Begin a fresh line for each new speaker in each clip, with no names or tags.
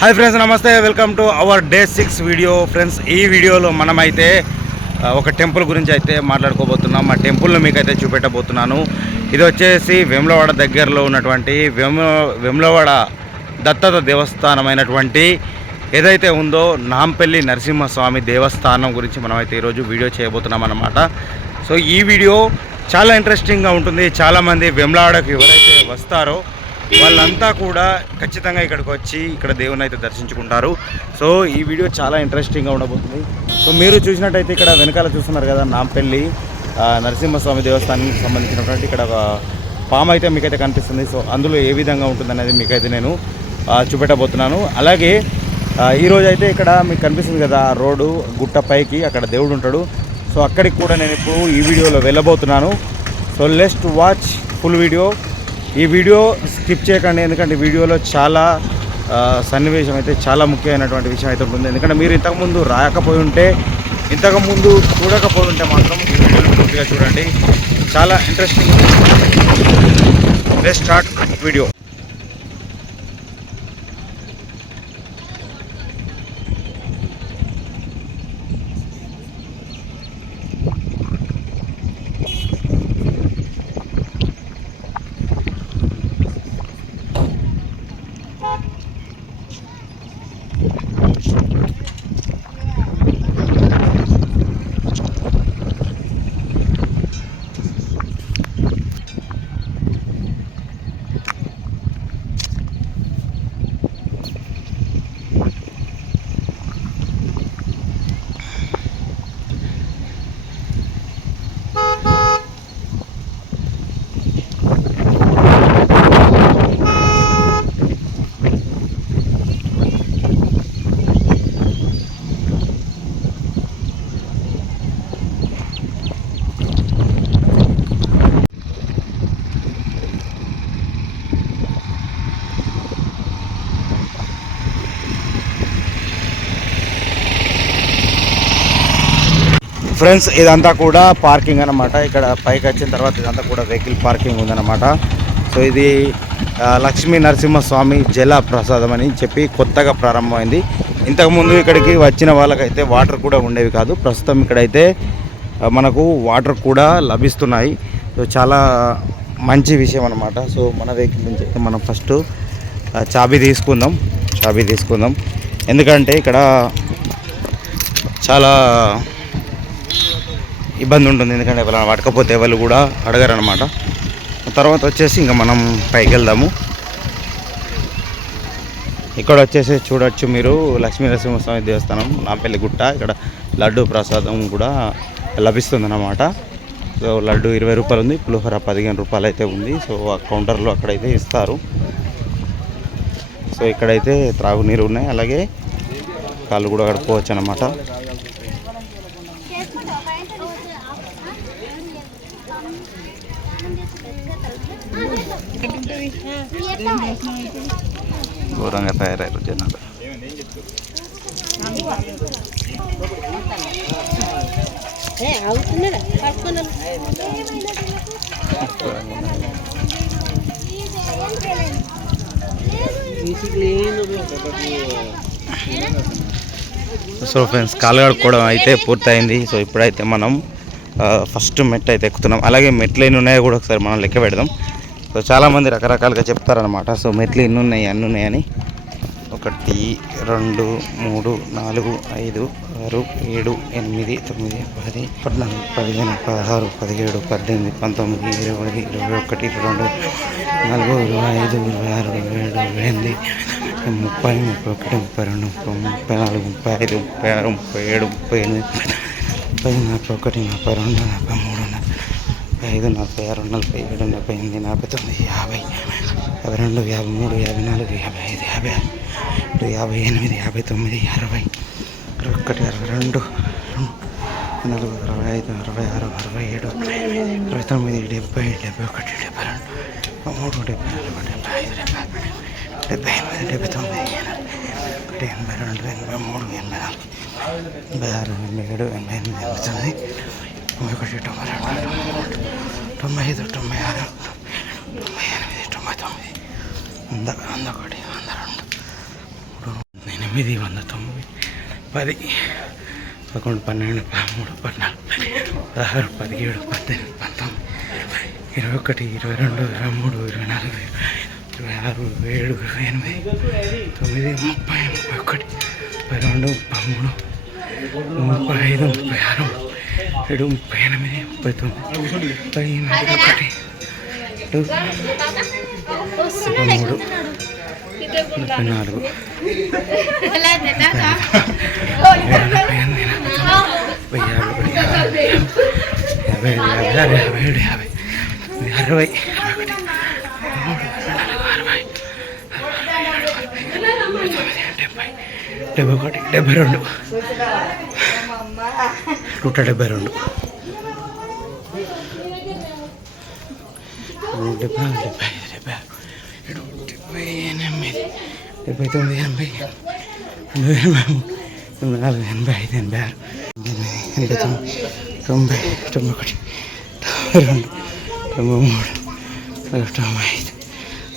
Hi friends నమస్తే. Welcome to our day six video. Friends ఈ వీడియోలో మనమైతే ఒక టెంపుల్ గురించి అయితే మాట్లాడుకోబోతున్నాం. ఆ టెంపుల్ను మీకైతే చూపెట్టబోతున్నాను. ఇది వచ్చేసి వెమ్లవాడ దగ్గరలో ఉన్నటువంటి వెమ వెమ్లవాడ దత్తత దేవస్థానమైనటువంటి ఏదైతే ఉందో నాంపల్లి నరసింహస్వామి దేవస్థానం గురించి మనమైతే ఈరోజు వీడియో చేయబోతున్నాం అన్నమాట సో ఈ వీడియో చాలా ఇంట్రెస్టింగ్గా ఉంటుంది. చాలామంది వెమ్లవాడకు ఎవరైతే వస్తారో వాళ్ళంతా కూడా ఖచ్చితంగా ఇక్కడికి వచ్చి ఇక్కడ దేవుని అయితే దర్శించుకుంటారు. సో ఈ వీడియో చాలా ఇంట్రెస్టింగ్గా ఉండబోతుంది. సో మీరు చూసినట్టయితే ఇక్కడ వెనకాల చూస్తున్నారు కదా నాంపల్లి నరసింహస్వామి దేవస్థానానికి సంబంధించినటువంటి ఇక్కడ ఒక పాము అయితే మీకైతే కనిపిస్తుంది. సో అందులో ఏ విధంగా ఉంటుందనేది మీకైతే నేను చూపెట్టబోతున్నాను. అలాగే ఈరోజు అయితే ఇక్కడ మీకు కనిపిస్తుంది కదా ఆ రోడ్డు గుట్ట పైకి అక్కడ దేవుడు ఉంటాడు. సో అక్కడికి కూడా నేను ఇప్పుడు ఈ వీడియోలో వెళ్ళబోతున్నాను. సో లెస్ట్ వాచ్ ఫుల్ వీడియో ఈ వీడియో స్కిప్ చేయకండి ఎందుకంటే వీడియోలో చాలా సన్నివేశం అయితే చాలా ముఖ్యమైనటువంటి విషయం అయితే ఉంటుంది. ఎందుకంటే మీరు ఇంతకుముందు రాకపోయి ఉంటే ఇంతకుముందు చూడకపోయి ఉంటే మాత్రం ఈ వీడియోని పూర్తిగా చూడండి. చాలా interesting let start video friends ఇదంతా కూడా పార్కింగ్ అన్నమాట. ఇక్కడ పైకి వచ్చిన తర్వాత ఇదంతా కూడా వెహికల్ పార్కింగ్ ఉందన్నమాట. సో ఇది లక్ష్మీ నరసింహస్వామి జల ప్రసాదం అని చెప్పి కొత్తగా ప్రారంభమైంది. ఇంతకుముందు ఇక్కడికి వచ్చిన వాళ్ళకైతే వాటర్ కూడా ఉండేవి కాదు. ప్రస్తుతం ఇక్కడైతే మనకు వాటర్ కూడా లభిస్తున్నాయి. సో చాలా మంచి విషయం అనమాట సో మన వెహికల్ నుంచి అయితే మనం ఫస్ట్ చాబీ తీసుకుందాం. చాబీ తీసుకుందాం. ఎందుకంటే ఇక్కడ చాలా ఇబ్బంది ఉంటుంది. ఎందుకంటే ఎవరైనా పట్టకపోతే వాళ్ళు కూడా అడగరు అనమాట తర్వాత వచ్చేసి ఇంకా మనం పైకి వెళ్దాము. ఇక్కడ వచ్చేసి చూడొచ్చు మీరు లక్ష్మీ నరసింహస్వామి దేవస్థానం నాంపల్లి గుట్ట. ఇక్కడ లడ్డు ప్రసాదం కూడా లభిస్తుంది అన్నమాట సో లడ్డు ఇరవై రూపాయలు ఉంది పులిహోర పదిహేను రూపాయలు అయితే ఉంది. సో ఆ కౌంటర్లో అక్కడైతే ఇస్తారు. సో ఇక్కడైతే త్రాగునీరు ఉన్నాయి. అలాగే కాళ్ళు కూడా కడుక్కోవచ్చు అన్నమాట ఘోరంగా తయారయ్యారు జనాలు.
పట్టుకున్నాను
సో ఫ్రెండ్స్ కాలు కడుక్కోవడం అయితే పూర్తయింది. సో ఇప్పుడైతే మనం ఫస్ట్ మెట్ అయితే ఎక్కుతున్నాం. అలాగే మెట్లు ఎన్ని ఉన్నాయో కూడా ఒకసారి మనం లెక్క పెడదాం. సో చాలామంది రకరకాలుగా చెప్తారనమాట సో మెట్లు ఎన్ని ఉన్నాయి అన్ని ఉన్నాయని. ఒకటి రెండు మూడు నాలుగు ఐదు ఆరు ఏడు ఎనిమిది తొమ్మిది పది పద్నాలుగు పదిహేను పదహారు పదిహేడు పద్దెనిమిది పంతొమ్మిది ఇరవై ఇరవై ఒకటి ఇరవై రెండు నాలుగు ఇరవై ఐదు ఇరవై ఆరు ఇరవై ఏడు ఇరవై ఎనిమిది ముప్పై ముప్పై ఒకటి ముప్పై రెండు ముప్పై ముప్పై నాలుగు ముప్పై ఐదు ముప్పై ఆరు ముప్పై ఏడు ముప్పై ఎనిమిది ముప్పై నలభై ఒకటి నలభై రెండు నలభై మూడు నలభై ఐదు నలభై ఆరు నలభై ఏడు నలభై ఎనిమిది నలభై తొమ్మిది యాభై యాభై రెండు యాభై మూడు యాభై నాలుగు యాభై ఐదు యాభై ఆరు యాభై ఎనిమిది యాభై తొమ్మిది అరవై అరవై ఒకటి అరవై రెండు నలభై అరవై ఐదు అరవై ఆరు అరవై ఏడు అరవై తొమ్మిది డెబ్బై డెబ్బై ఒకటి డెబ్బై రెండు మూడు డెబ్బై నాలుగు డెబ్బై ఐదు డెబ్బై డెబ్బై ఎనిమిది డెబ్బై తొమ్మిది ఎనభై ఒకటి ఎనభై రెండు ఎనభై మూడు ఎనభై నాలుగు ఎనభై ఆరు ఎనభై ఏడు ఎనభై ఎనిమిది ఎనభై తొమ్మిది తొంభై ఒకటి తొంభై రెండు తొంభై మూడు తొంభై ఐదు తొంభై ఆరు తొంభై ఎనిమిది తొంభై తొమ్మిది వంద వంద ఒకటి వంద రెండు మూడు ఎనిమిది వంద తొమ్మిది పది పదకొండు పన్నెండు పదమూడు పద్నాలుగు పదహారు పదిహేడు పద్దెనిమిది పంతొమ్మిది ఇరవై ఒకటి ఇరవై రెండు ఇరవై మూడు ఇరవై నాలుగు ఇరవై ఆరు ఇరవై ఏడు ఇరవై ఎనిమిది తొమ్మిది ముప్పై ముప్పై ఒకటి ముప్పై రెండు ముప్పై మూడు ముప్పై ఐదు ముప్పై ఆరు ఏడు ముప్పై ఎనిమిది ముప్పై తొమ్మిది ముప్పై ఎనిమిది ఒకటి రెండు మూడు ముప్పై నాలుగు యాభై ఎనిమిది యాభై తొమ్మిది యాభై ఆరు యాభై ఏడు యాభై ఎనిమిది అరవై అరవై ఒకటి మూడు నాలుగు అరవై డెబ్బై డెబ్బై ఒకటి డెబ్బై రెండు నూట డెబ్బై రెండు. డెబ్బై నాలుగు, డెబ్బై డెబ్బై ఏడు డెబ్బై ఎనిమిది డెబ్బై తొమ్మిది ఎనభై ఎనభై ఎనభై మూడు నాలుగు ఎనభై ఐదు ఎనభై ఆరు ఎనిమిది ఎనభై తొమ్మిది తొంభై తొంభై ఒకటి తొంభై రెండు తొంభై మూడు తొంభై ఐదు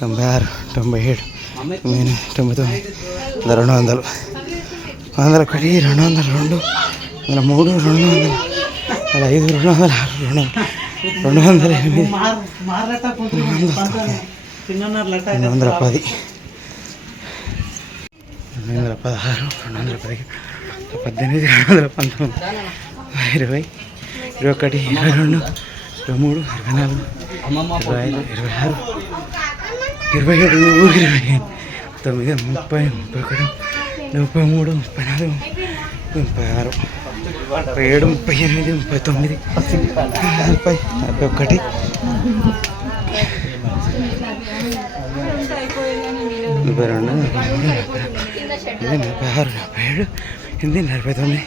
తొంభై ఆరు తొంభై ఏడు తొంభై ఎనిమిది తొంభై తొమ్మిది రెండు వందలు వందల ఒకటి రెండు వందల రెండు వందల మూడు రెండు వందల వందల ఐదు రెండు వందల ఆరు రెండు వందల రెండు వందల ఎనిమిది రెండు వందల పది రెండు వందల పదహారు రెండు వందల పదిహేను పద్దెనిమిది రెండు వందల పంతొమ్మిది ఇరవై ఇరవై ఒకటి ఇరవై రెండు ఇరవై మూడు ఇరవై నాలుగు ఇరవై ఐదు ఇరవై ఆరు ఇరవై ఏడు ఇరవై ఎనిమిది, తొమ్మిది ముప్పై ముప్పై ఒకటి ముప్పై మూడు ముప్పై నాలుగు ముప్పై ఆరు ముప్పై ఏడు ముప్పై ఎనిమిది ముప్పై తొమ్మిది నలభై నలభై ఒకటి. నలభై రెండు నలభై ఎనిమిది నలభై ఆరు నలభై ఏడు ఎనిమిది నలభై తొమ్మిది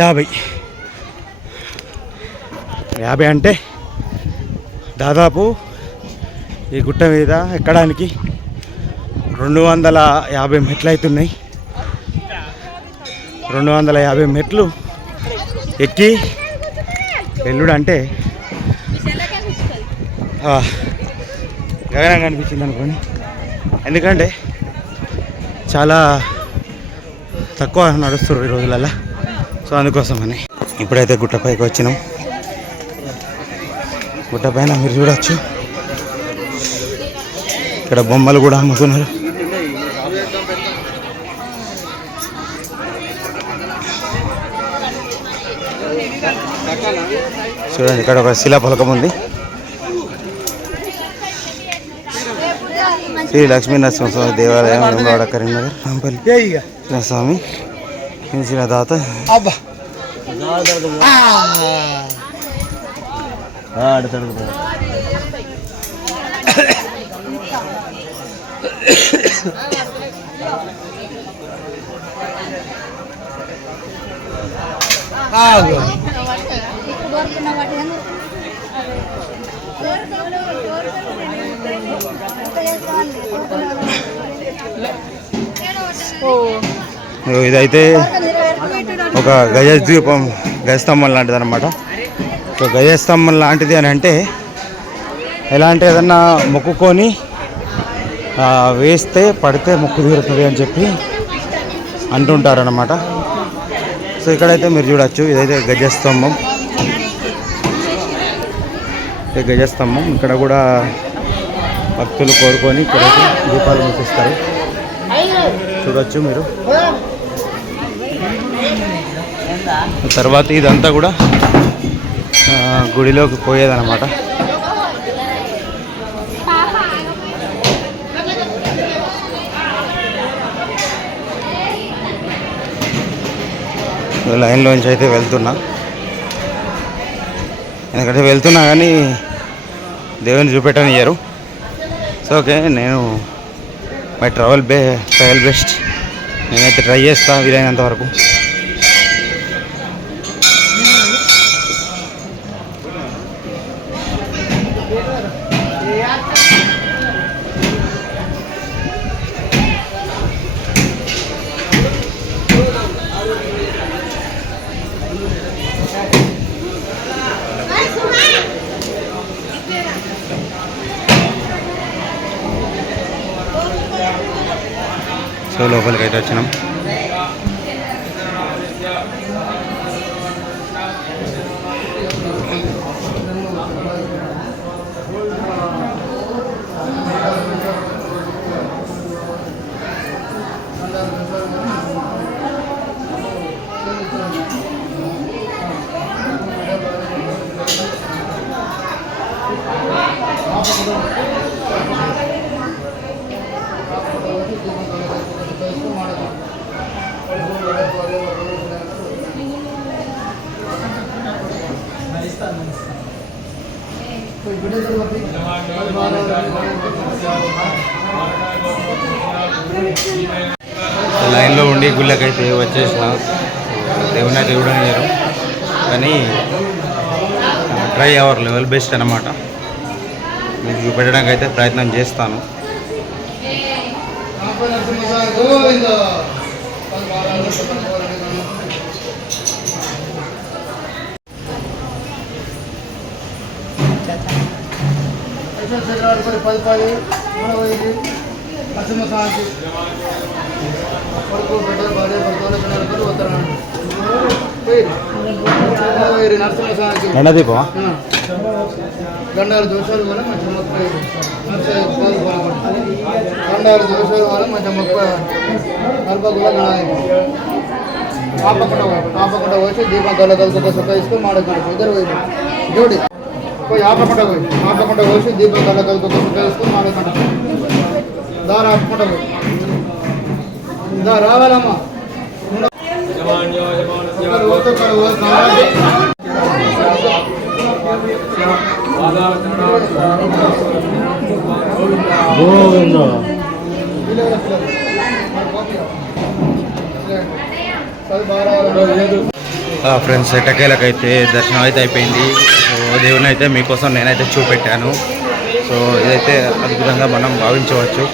యాభై. యాభై అంటే దాదాపు ఈ గుట్ట మీద ఎక్కడానికి రెండు వందల యాభై మెట్లు అవుతున్నాయి. రెండు వందల యాభై మెట్లు ఎక్కి వెల్లుడు అంటే గగనంగా అనిపించింది అనుకోని ఎందుకంటే చాలా తక్కువ నడుస్తారు ఈ రోజులలో సో అందుకోసమని ఇప్పుడైతే గుట్టపైకి వచ్చినాం. గుట్టపైన మీరు చూడొచ్చు. ఇక్కడ బొమ్మలు కూడా అమ్ముతున్నారు. చూడండి ఇక్కడ ఒక శిలా ఫలకం ఉంది. శ్రీ లక్ష్మీ నరసింహస్వామి దేవాలయం వెంబడ కరీంనగర్ రాంపల్లి. స్వామి పెంచిన దాత ఇదైతే ఒక గజ ద్వీపం గజస్తంభం లాంటిది అనమాట సో గజస్తంభం లాంటిది అని అంటే ఎలా అంటే ఏదన్నా మొక్కుకొని వేస్తే పడితే మొక్కు తీరుతుంది అని చెప్పి అంటుంటారనమాట సో ఇక్కడైతే మీరు చూడొచ్చు ఇదైతే గజస్తంభం. గజస్తంభం ఇక్కడ కూడా భక్తులు కోరుకొని ఇక్కడైతే దీపాలు ముట్టిస్తారు. చూడొచ్చు మీరు. తర్వాత ఇదంతా కూడా గుడిలోకి పోయేదన్నమాట. లైన్లోంచి అయితే వెళ్తున్నా. ఎందుకంటే వెళ్తున్నా కానీ దేవుని చూపెట్టనియ్యారు. సో ఓకే నేను మై ట్రావెల్ బే ట్రయల్ బెస్ట్ నేనైతే ట్రై చేస్తాను వీలైనంత వరకు. లైన్లో ఉండి గుళ్ళకైతే వచ్చేసిన. దేవుని అయితే లేరు కానీ ట్రై అవర్ లెవెల్ బెస్ట్ అనమాట మీకు చూపెట్టడానికి అయితే ప్రయత్నం చేస్తాను.
పది పది నరసింహ స్వామికి కొడుకు బిడ్డ భార్య భర్తలు ఉత్తరాలు వేరు నరసింహ స్వామికి
గండదీపమా
ఆ. గండాలు దోషాలు కూడా మంచి మొక్క గండాలు దోషాలు కూడా మంచి మొక్క నలభై కూడా గణాలి ఆపకుండా ఆపకుండా వచ్చి దీపం గల్ల కలుపుతో సుఖ తీసుకొని మాడకండి ఇద్దరు వైపు జోడి పోయి ఆపకుండా పోయి ఆపకుండా వచ్చి దీపం గల్ల కలుపుతో సుఖ తీసుకొని మాడకండి దారి ఆపకుండా దా రావాలమ్మా. గోవింద ఫ్రెండ్స్ ఎటకేలకు అయితే
ఫ్రెండ్స్ ఎట్టకేలకైతే దర్శనం అయితే అయిపోయింది. సో దేవుని అయితే మీకోసం నేనైతే చూపెట్టాను. సో ఇదైతే అద్భుతంగా మనం భావించవచ్చు.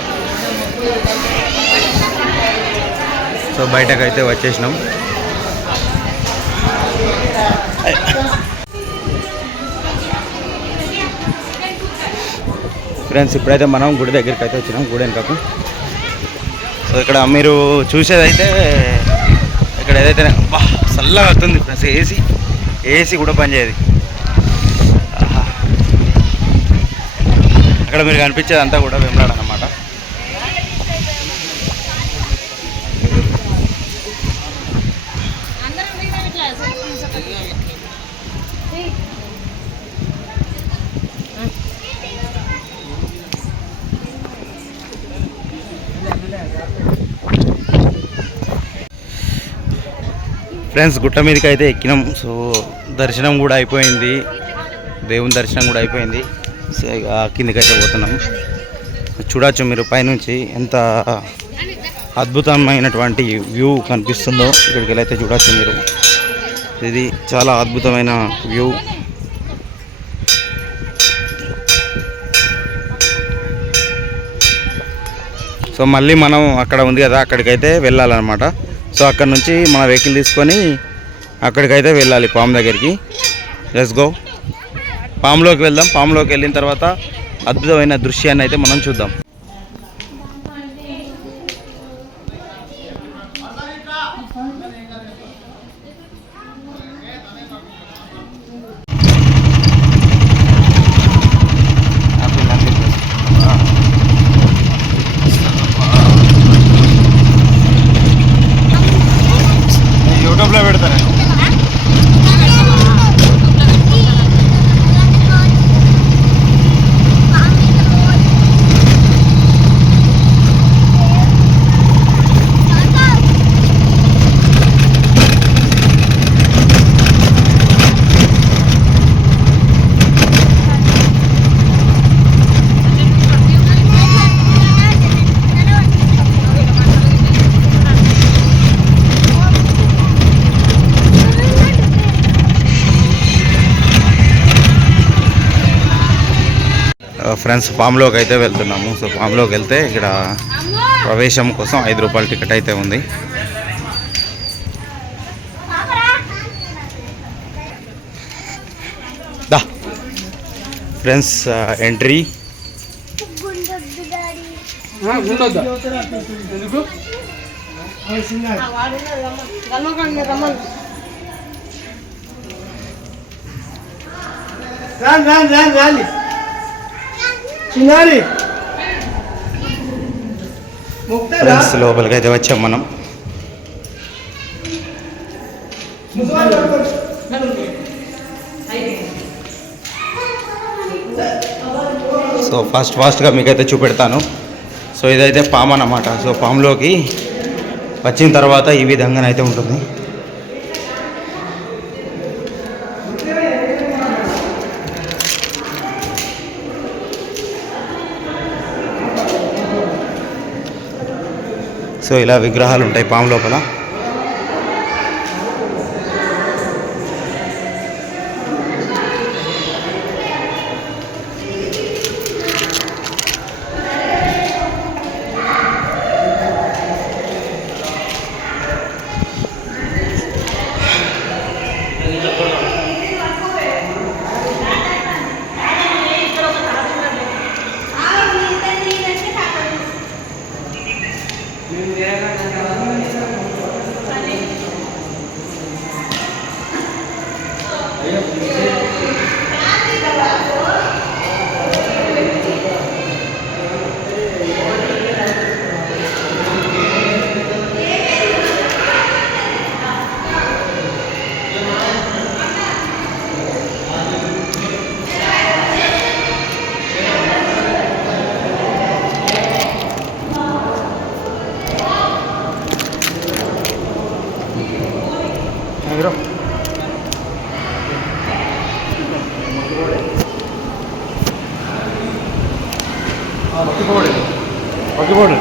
సో బయటకైతే వచ్చేసినాం. ఫ్రెండ్స్ ఇప్పుడైతే మనం గుడి దగ్గరికి అయితే వచ్చినాం గుడి వెనకకు. సో ఇక్కడ మీరు చూసేదైతే ఇక్కడ ఏదైతే బా చల్లగా వస్తుంది ఫ్రెండ్స్ ఏసీ. ఏసీ కూడా పనిచేయదు అక్కడ మీరు కనిపించేది అంతా కూడా వెంబడాడు. ఫ్రెండ్స్ గుట్ట మీదకి అయితే ఎక్కినాం. సో దర్శనం కూడా అయిపోయింది. దేవుని దర్శనం కూడా అయిపోయింది. సో ఇక కిందికి అయితే పోతున్నాం. చూడొచ్చు మీరు పైనుంచి ఎంత అద్భుతమైనటువంటి వ్యూ కనిపిస్తుందో. ఇక్కడికి వెళ్ళి అయితే చూడొచ్చు మీరు. ఇది చాలా అద్భుతమైన వ్యూ. సో మళ్ళీ మనం అక్కడ ఉంది కదా అక్కడికైతే వెళ్ళాలన్నమాట. సో అక్కడ నుంచి మన వెహికల్ తీసుకొని అక్కడికైతే వెళ్ళాలి పాము దగ్గరికి. లెస్ గో పాములోకి వెళ్దాం. పాములోకి వెళ్ళిన తర్వాత అద్భుతమైన దృశ్యాన్ని అయితే మనం చూద్దాం. ఫ్రెండ్స్ ఫామ్లోకి అయితే వెళ్తున్నాము. సో ఫామ్లోకి వెళ్తే ఇక్కడ ప్రవేశం కోసం ఐదు రూపాయల టికెట్ అయితే ఉంది. దా. ఫ్రెండ్స్ ఎంట్రీ
ఉండొద్దా ఎందుకు? రాని రాని రాని రాని.
ఫ్రెండ్స్ లోపలికి అయితే వచ్చాం మనం. సో ఫాస్ట్ ఫాస్ట్గా మీకైతే చూపెడతాను. సో ఇదైతే పాము అన్నమాట. సో పాములోకి వచ్చిన తర్వాత ఈ విధంగానైతే ఉంటుంది. సో ఇలా విగ్రహాలు ఉంటాయి పాము లోపల.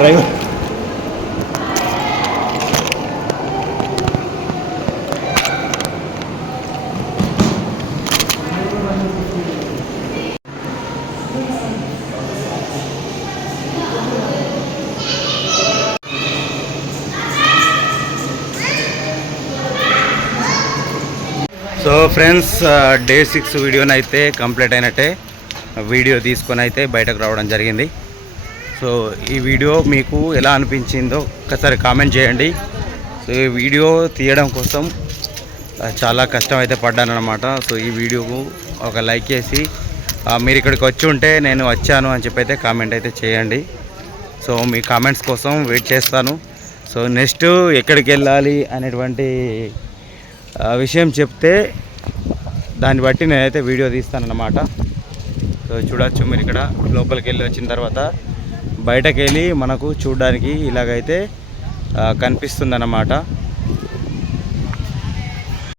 Driver so friends day six వీడియోని అయితే కంప్లీట్ అయినట్టే. వీడియో తీసుకొని అయితే బయటకు రావడం జరిగింది. సో ఈ వీడియో మీకు ఎలా అనిపించిందో ఒకసారి కామెంట్ చేయండి. సో ఈ వీడియో తీయడం కోసం చాలా కష్టం అయితే పడ్డానమాట సో ఈ వీడియోకు ఒక లైక్ చేసి మీరు ఇక్కడికి వచ్చి ఉంటే నేను వచ్చాను అని చెప్పి అయితే కామెంట్ అయితే చేయండి. సో మీ కామెంట్స్ కోసం వెయిట్ చేస్తాను. సో నెక్స్ట్ ఎక్కడికి వెళ్ళాలి అనేటువంటి విషయం చెప్తే దాన్ని బట్టి నేనైతే వీడియో తీస్తానన్నమాట. సో చూడొచ్చు మీరు ఇక్కడ లోపలికి వెళ్ళి వచ్చిన తర్వాత. బయటకు వెళ్ళి మనకు చూడడానికి ఇలాగైతే కనిపిస్తుంది అన్నమాట